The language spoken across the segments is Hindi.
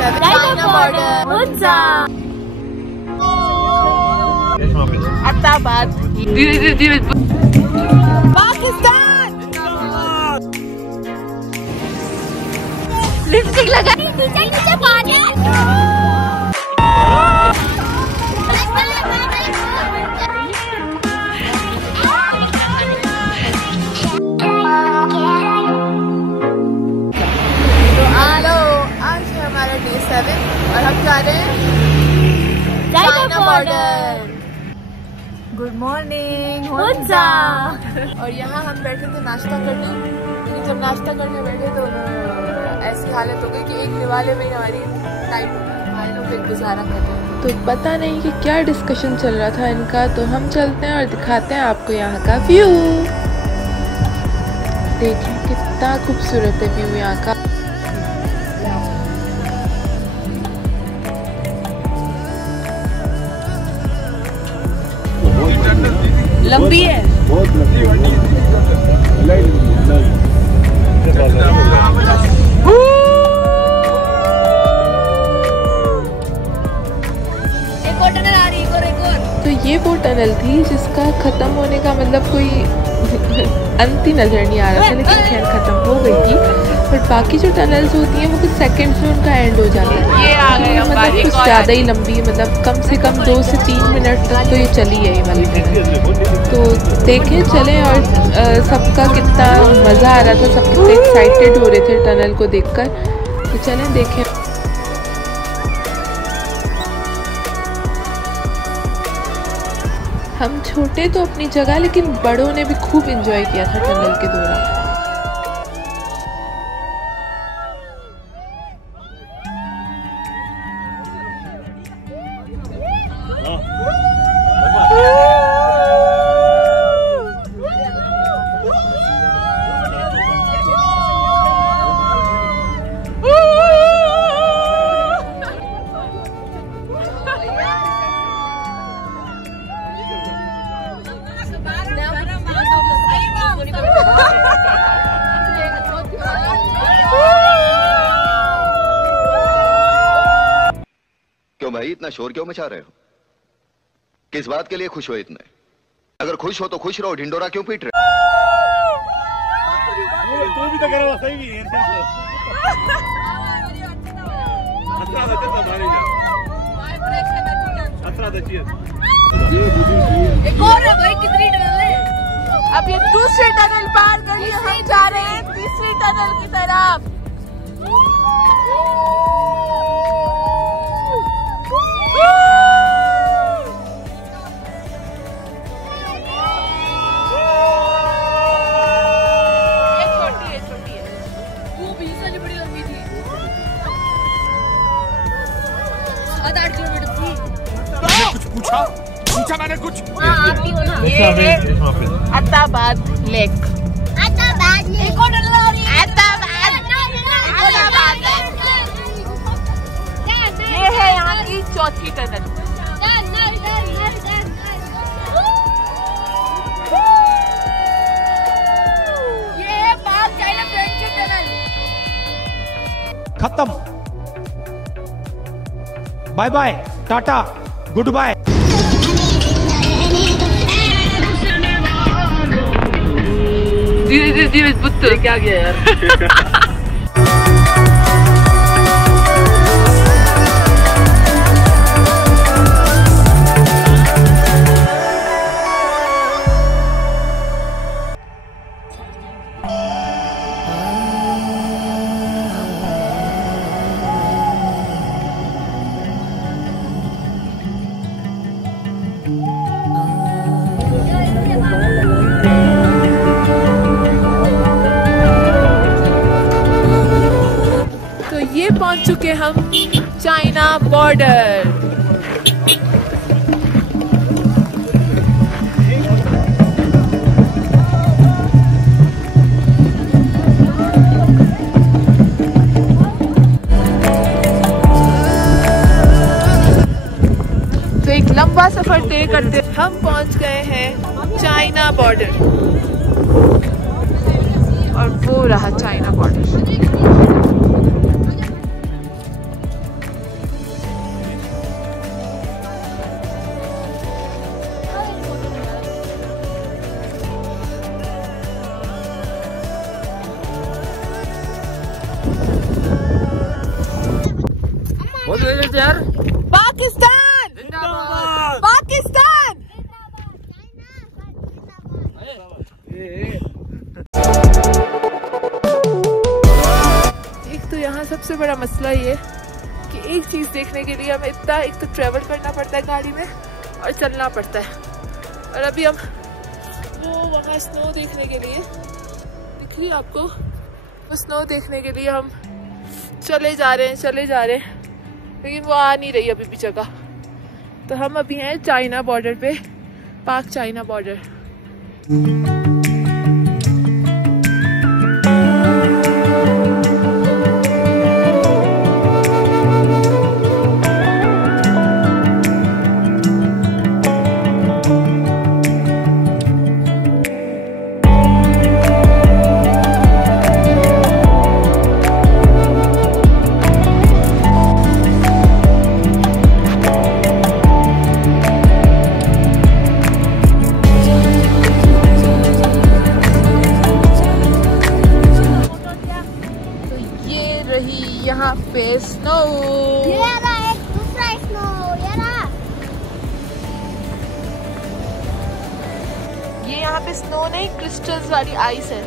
7 China border Ahmedabad Pakistan. Lipstick लगा नीचे पानी। डे 7 और हम जा रहे हैं चाइना बॉर्डर। Good morning. और यहाँ हम बैठे थे नाश्ता करने, लेकिन जब नाश्ता करने बैठे तो ऐसी हालत हो गई कि एक निवाले में हमारी टाइम लोग फिर गुजारा कर रहे हैं। तो पता नहीं कि क्या डिस्कशन चल रहा था इनका, तो हम चलते हैं और दिखाते हैं आपको यहाँ का व्यू। देखिए कितना खूबसूरत है व्यू यहाँ का। लंबी है, बहुत लंबी एक और टनल आ रही है, एक और। तो ये वो टनल थी जिसका खत्म होने का मतलब कोई अंत ही नजर नहीं आ रहा था, लेकिन खैर खत्म हो गई थी। बट बाकी जो टनल्स होती हैं वो कुछ सेकंड्स में उनका एंड हो जाता है। ये आ गई मतलब कुछ ज़्यादा ही लंबी है, मतलब कम से कम 2 से 3 मिनट तक तो ये चली है ये वाली टनल। तो देखें चलें और सबका कितना मज़ा आ रहा था, सब कितने एक्साइटेड हो रहे थे टनल को देखकर। तो चलें देखें। हम छोटे तो अपनी जगह, लेकिन बड़ों ने भी खूब एंजॉय किया था टनल के दौरान। क्यों भाई इतना शोर क्यों मचा रहे हो? किस बात के लिए खुश हो इतने? अगर खुश हो तो खुश रहो, ढिंडोरा क्यों पीट रहे तू भी तो कर रहा सही भी है। एक और है भाई, कितनी टनल है? अब ये दूसरी टनल पार कर लिए, हम जा रहे हैं तीसरी टनल की तरफ। पूछा मैंने कुछ। ये है अहमदाबाद लेक। एक और टनल आ रही है, ये है यहाँ की चौथी टनल। ये है पाक चाइना फ्रेंडशिप टनल। खत्म, bye bye, tata, good bye. धीरे धीरे पुत्र क्या गया यार। पहुंच चुके हम चाइना बॉर्डर। तो एक लंबा सफर तय करते हम पहुंच गए हैं चाइना बॉर्डर, और वो रहा चाइना बॉर्डर। यार। पाकिस्तान पाकिस्तान। एक तो यहाँ सबसे बड़ा मसला ये कि एक चीज देखने के लिए हमें इतना एक तो ट्रेवल करना पड़ता है गाड़ी में और चलना पड़ता है। और अभी हम वो वहाँ स्नो देखने के लिए, दिख रही है आपको, वो स्नो देखने के लिए हम चले जा रहे हैं, लेकिन वो आ नहीं रही अभी भी जगह। तो हम अभी हैं चाइना बॉर्डर पे, पाक चाइना बॉर्डर। यहाँ पे स्नो, ये रहा एक दूसरा स्नो, ये रहा। ये यहाँ पे स्नो नहीं, क्रिस्टल्स वाली आइस है।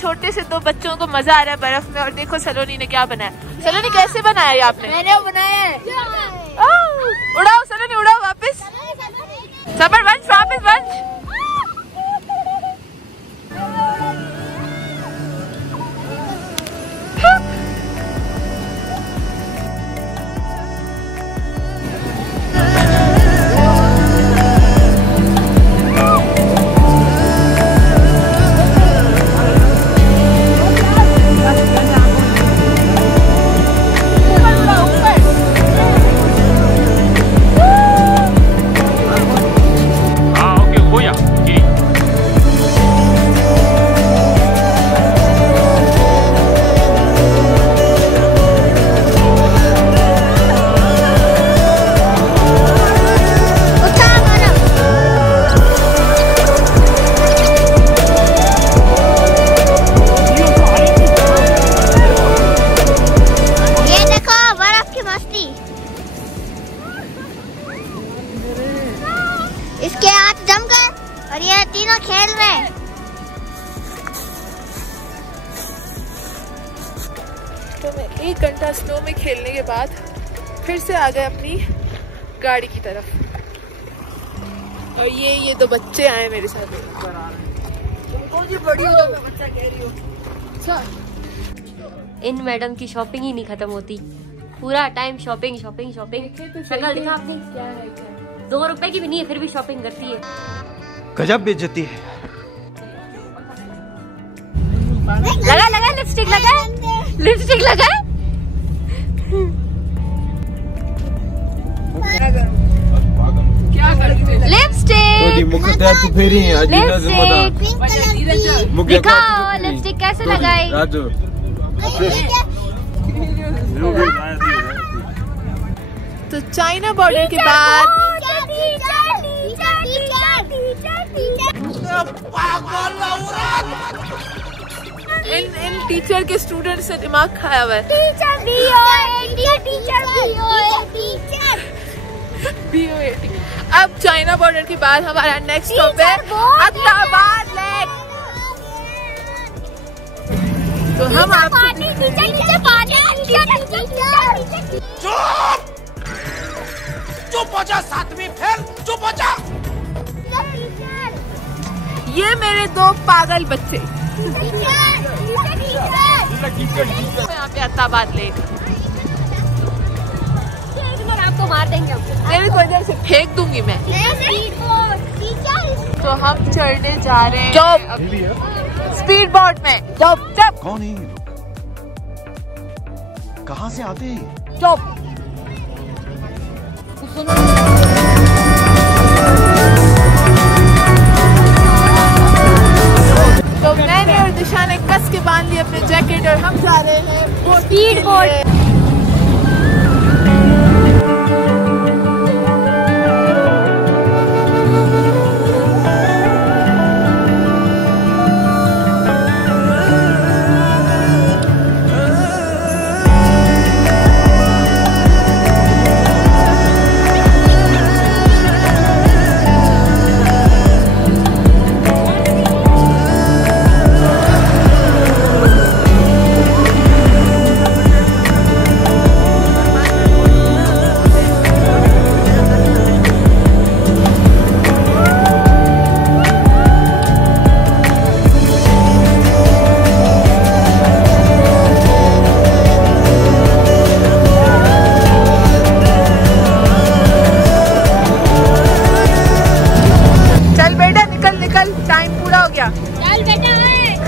छोटे से दो बच्चों को मजा आ रहा है बर्फ में। और देखो सलोनी ने क्या बनाया। सलोनी कैसे बनाया ये आपने? मैंने बनाया है। उड़ाओ सलोनी, उड़ाओ वापस। सबर वंश, वापस वंश। इसके हाथ जमकर और ये तीनों खेल रहे हैं। तो मैं 1 घंटा स्नो में खेलने के बाद फिर से आ गए अपनी गाड़ी की तरफ। और ये 2 बच्चे आए मेरे साथ। बड़ी हो मैं बच्चा कह रही हूँ। अच्छा, इन मैडम की शॉपिंग ही नहीं खत्म होती, पूरा टाइम शॉपिंग शॉपिंग शॉपिंग। शक्ल देखा आपने? क्या है क्या? 2 रुपए की भी नहीं है फिर भी शॉपिंग करती है। गजब बेइज्जती है। लगा लगा लिपस्टिक लगा, लिपस्टिक लगा। क्या करते? लिपस्टिक दिखाओ, लिपस्टिक कैसे लगाई? तो चाइना बॉर्डर के बाद इन टीचर के स्टूडेंट से दिमाग खाया हुआ है। BOAT। अब चाइना बॉर्डर के बाद हमारा नेक्स्ट स्टॉप है अहमदाबाद लेक। तो हम आपको चुप हो जा, 7वीं फेल, चुप हो जा। ये मेरे 2 पागल बच्चे। यहाँ पे अत्ताबाद लेक, आपको मार देंगे हम। तेरे को इधर से फेंक दूंगी मैं। तो हम चढ़ने जा रहे हैं स्पीड बोट में। जब कौन है ये लोग? कहाँ से आते हैं? तो मैंने और दिशा ने कस के बांध ली अपने जैकेट और हम जा रहे हैं स्पीड बोट।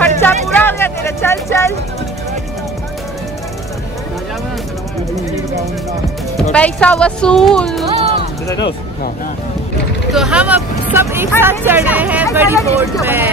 खर्चा पूरा हो गया तेरा। चल चल, पैसा वसूल। तो हम अब सब एक साथ चढ़ रहे हैं बड़ी बोट में।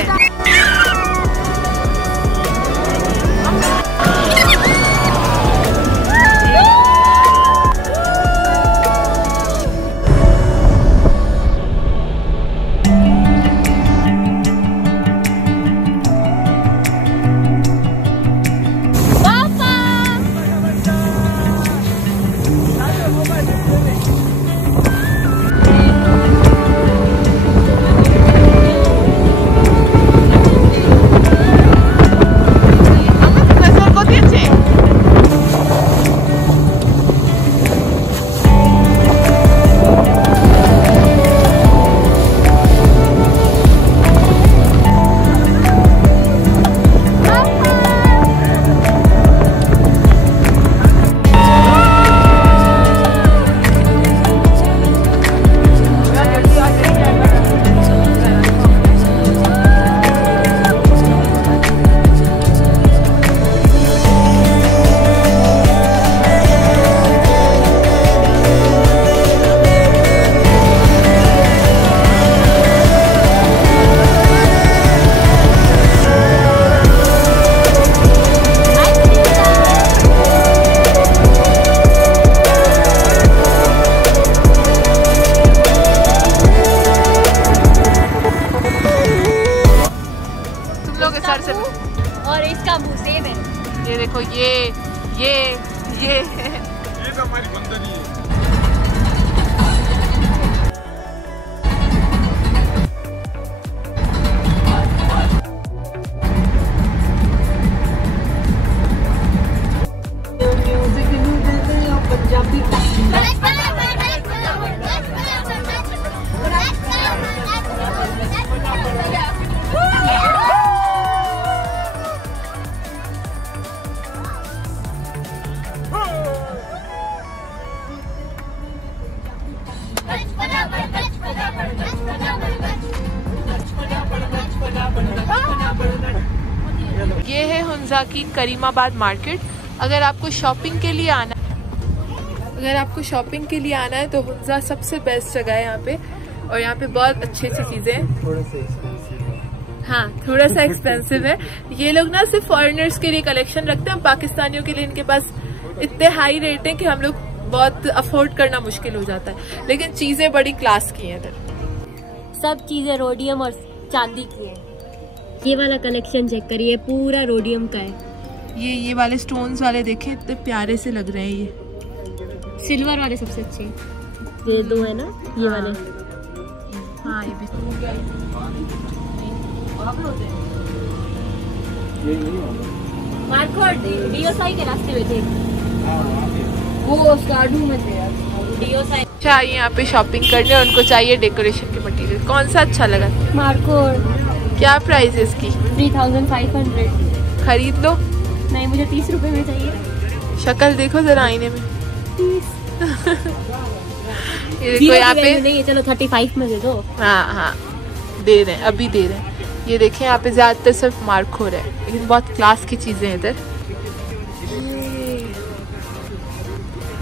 और इसका मुंह सेम है। ये देखो, ये तो हमारी बंदनी है। ये है हुंजा की करीमाबाद मार्केट। अगर आपको शॉपिंग के लिए आना है तो हुंजा सबसे बेस्ट जगह है यहाँ पे। और यहाँ पे बहुत अच्छी चीजें हैं। थोड़ा सा एक्सपेंसिव है। ये लोग ना सिर्फ फॉरेनर्स के लिए कलेक्शन रखते हैं। पाकिस्तानियों के लिए इनके पास इतने हाई रेट है कि हम लोग बहुत अफोर्ड करना मुश्किल हो जाता है, लेकिन चीजें बड़ी क्लास की हैं। सब चीजें रोडियम और चांदी की है। ये वाला कलेक्शन चेक करिए, पूरा रोडियम का है। ये वाले स्टोन्स वाले देखें, इतने प्यारे से लग रहे हैं। ये सिल्वर वाले सबसे अच्छे, ये दो है ना, ये वाले। हाँ, ये भी मार्केट डीओसाई के रास्ते में थे वो, स्कार्डू में थे डीओसाई। चाहिए यहाँ पे शॉपिंग करने, उनको चाहिए डेकोरेशन के मटेरियल। कौन सा अच्छा लगा? मार्केट क्या प्राइस है इसकी? 3500। खरीद लो। नहीं, मुझे 30 रुपए में चाहिए। शक्ल देखो जरा आईने में। ये देखो यहाँ पे नहीं, चलो 35 में दे दो। हाँ दे रहे हैं, अभी दे रहे हैं। ये देखें यहाँ पे ज्यादातर सिर्फ मार्क हो रहा है, लेकिन बहुत क्लास की चीजें हैं इधर।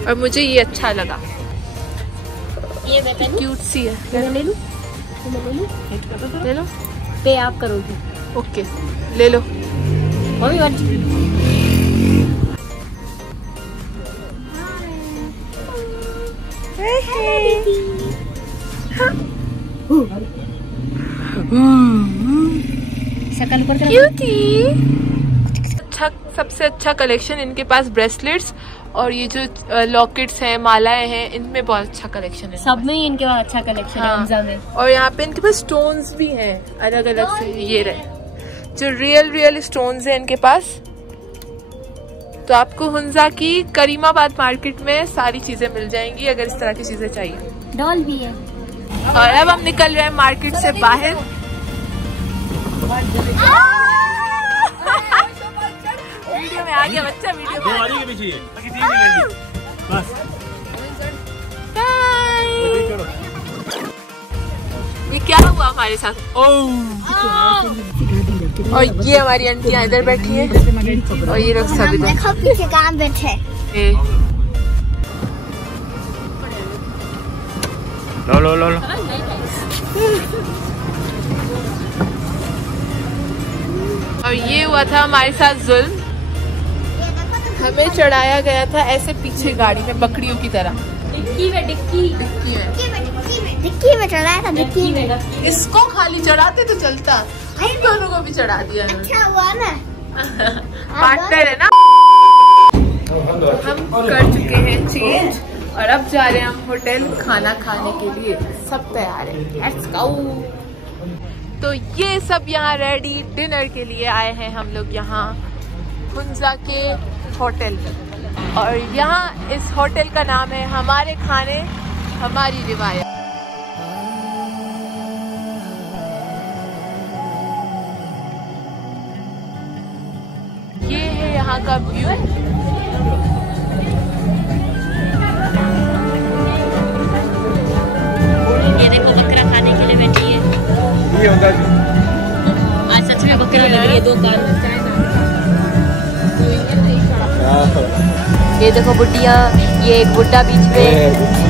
और मुझे ये अच्छा लगा, ये मैं क्यूट सी है। ले लूं? ले लो। पे आप करोगी? ओके ले लो। शक्ल पर अच्छा, सबसे अच्छा कलेक्शन इनके पास ब्रेसलेट्स और ये जो लॉकेट्स हैं, मालाएं हैं, इनमें बहुत अच्छा कलेक्शन है। सब में ही इनके पास अच्छा कलेक्शन है हुंजा में। और यहाँ पे इनके पास स्टोन्स भी हैं अलग अलग से। ये रहे जो रियल स्टोन्स हैं इनके पास। तो आपको हुंजा की करीमाबाद मार्केट में सारी चीजें मिल जाएंगी अगर इस तरह की चीजें चाहिए। डॉल भी है। और अब हम निकल रहे हैं मार्केट से बाहर। वीडियो में आ गया बच्चा, वीडियो में ये क्या हुआ हमारे साथ? और ये हमारी आंटियां इधर बैठी हैं और ये लोग सब इधर। देखो पीछे कहाँ बैठे। लो। और ये हुआ था हमारे साथ जुल्म। हमें चढ़ाया गया था ऐसे पीछे गाड़ी में बकरियों की तरह। डिक्की में चढ़ाया था। डिक्की में इसको खाली चढ़ाते तो चलता, हम दोनों को भी चढ़ा दिया। अच्छा हुआ ना, पार्टनर है ना। हम कर चुके हैं चेंज और अब जा रहे हैं हम होटल खाना खाने के लिए। सब तैयार है, लेट्स गो। तो ये सब यहाँ रेडी डिनर के लिए आए हैं हम लोग यहाँ हुंजा के होटल में। और यहाँ इस होटल का नाम है हमारे खाने हमारी रिवायत। ये है यहाँ का व्यू। ये देखो बकरा खाने के लिए बैठी है। आज सच में बकरा लग रही है। 2 कान। ये देखो बुढ़िया, ये एक बुड्ढा बीच में।